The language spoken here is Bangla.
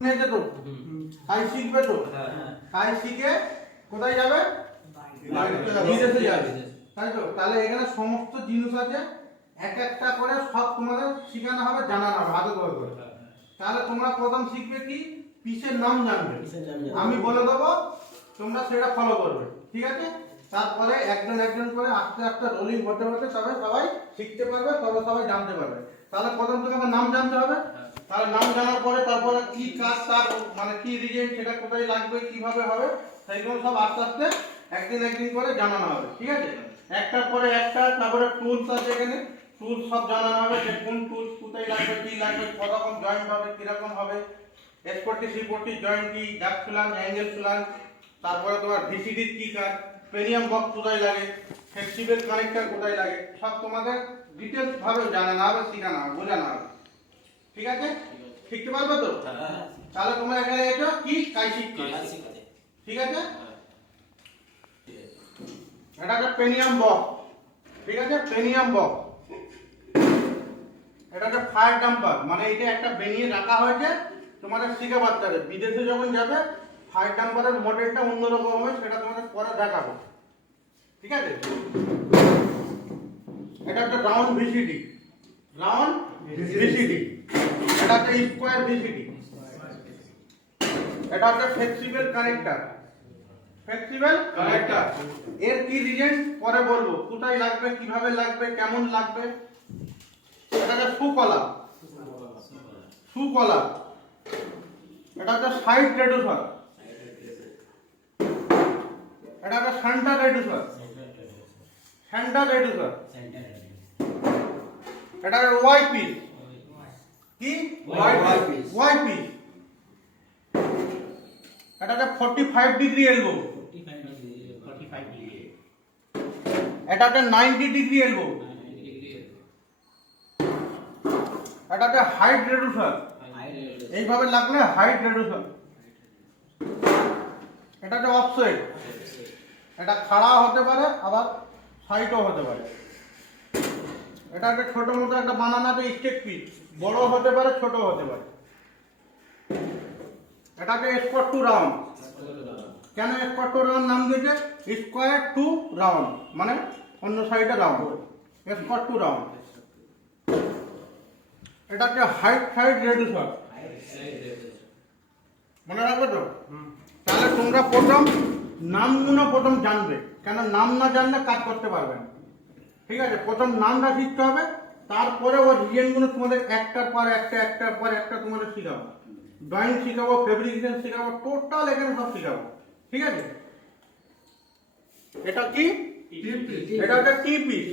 তো কাজ শিখবে তো? কাজ শিখে কোথায় যাবে? বিদেশে যাবে। তাই তো? তাহলে এখানে সমস্ত জিনিস আছে। এক একটা করে সব তোমাদের শেখানো হবে জানানো হবে হাতে ধরে করে তাহলে তোমরা প্রথম শিখবে কি? পিসের নাম জানবে। আমি বলে দেবো তোমরা সেটা ফলো করবে। ঠিক আছে? তারপরে একজন একজন করে আস্তে আস্তে রোলিং হতে হতে তবে সবাই শিখতে পারবে তবে সবাই জানতে পারবে। তাহলে প্রথম তোমাকে নাম জানতে হবে। তাহলে নাম জানার পরে তারপরে কি কাজ তার মানে কি রিজেন্ট সেটা কোথায় লাগবে, কীভাবে হবে, সেইগুলো সব আস্তে আস্তে একদিন একদিন করে জানানো হবে, ঠিক আছে? একটার পরে একটা, তারপরে টুলস আছে এখানে। টুলস সব জানানো হবে যে কোন টুলস কোথায় লাগবে, কি লাগবে, কতরকম জয়েন্ট হবে, কীরকম হবে। এসপোর্টি সিপোর্টি জয়েন্ট কি ডাক ফুলান অ্যাঙ্গেল ফুলান তারপরে তোমার ভিসিডির কি কাজ প্রিমিয়াম বক্স কোথায় লাগে ফ্লেক্সিবল কানেক্টর কোথায় লাগে, সব তোমাদের ডিটেলসভাবে জানানো হবে, শেখানো হবে, বোঝানো হবে। ঠিক আছে? শিখতে পারবে তো? তাহলে তোমরা এখানে এসো কি? কাজ শিখতে ঠিক আছে? এটা একটা পেনিয়াম বক্স। ঠিক আছে? Plenum box. এটা একটা ফায়ার ডাম্পার। মানে এটা একটা বেনিয়ে রাখা হয়েছে তোমাদের শিখে বাচ্চাদের। বিদেশে যখন যাবে ফায়ার ডাম্পারের মডেলটা অন্যরকম হবে সেটা তোমাদের পরে দেখাবো। ঠিক আছে? এটা একটা রাউন্ড ভিসিডি। Round VCD. এটা হচ্ছে স্কোয়ার ভিসিডি এটা হচ্ছে ফ্লেক্সিবল কানেক্টর ফ্লেক্সিবল কানেক্টর এর কি রিজেন্ট পরে বলব। কোথায় লাগবে কীভাবে লাগবে কেমন লাগবে? এটা একটা সুকলা। সুকলা। এটা হচ্ছে সাইড রেডুসার এটা একটা সেন্টার রেডুসার সেন্টার রেডুসার এটা ওয়াই পিস কি? Y piece. ওয়াই পিস এটা একটা ফর্টি ফাইভ ডিগ্রি এলবো এটা একটা নাইনটি ডিগ্রি এলবো এটা একটা হাইট রেডুসার এইভাবে লাগলে হাইট রেডুসার এটা একটা অফসেট এটা খাড়া হতে পারে আবার সাইডও হতে পারে। এটা একটা ছোট মতো একটা বানানা আছে স্টেক পিস বড় হতে পারে ছোট হতে পারে। এটাকে স্কোয়ার টু রাউন্ড কেন স্কোয়ার টু রাউন্ড নাম দিয়েছে? স্কোয়ার টু রাউন্ড মানে অন্য সাইডে রাউন্ড স্কোয়ার টু রাউন্ড এটাকে হাইট সাইড রেডিউসার মনে রাখবে তো? তাহলে তোমরা প্রথম নামগুলো প্রথম জানবে। কেন নাম না জানলে কাজ করতে পারবে না। ঠিক আছে প্রথম নামটা শিখতে হবে তারপরে ওর রিজেনগুলো তোমাদের একটার পর একটা একটার পর একটা তোমাদের শেখাবো। ড্রয়িং শেখাবো ফেব্রিকেশন শিখাবো টোটাল এখানে সব শেখাবো। ঠিক আছে? এটা কি? এটা একটা টি পিস